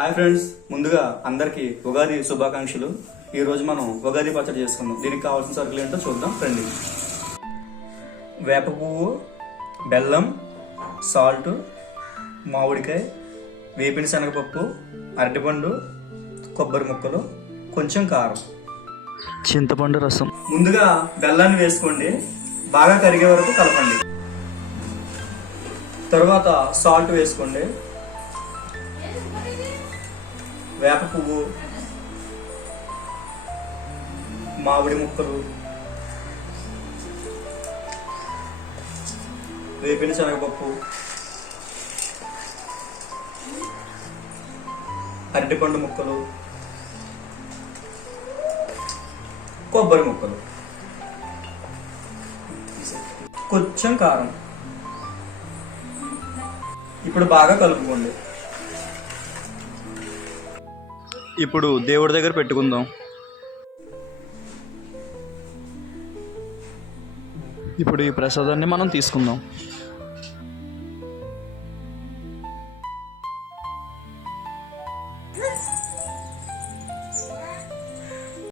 Hi friends, ముందుగా అందరికీ ఉగాది శుభాకాంక్షలు. ఈ రోజు మనం ఉగాది పచ్చడి చేసుకుందాం. దీనికి కావాల్సిన సరుకులు ఏంటో చూద్దాం రండి. వేప పువ్వు, బెల్లం, సాల్ట్, మామిడికాయ, వేపిన శనగపప్పు, అరటిపండు, కొబ్బరి ముక్కలు, కొంచెం కారం, చింతపండు రసం. ముందుగా బెల్లాన్ని వేసుకోండి, బాగా కరిగే వరకు కలపండి. తరువాత సాల్ట్ వేసుకోండి, వేప పువ్వు, మామిడి ముక్కలు, వేపిన శనగపప్పు, అరటిపండు ముక్కలు, కొబ్బరి ముక్కలు, కొంచెం కారం. ఇప్పుడు బాగా కలుపుకోండి. ఇప్పుడు దేవుడి దగ్గర పెట్టుకుందాం. ఇప్పుడు ఈ ప్రసాదాన్ని మనం తీసుకుందాం.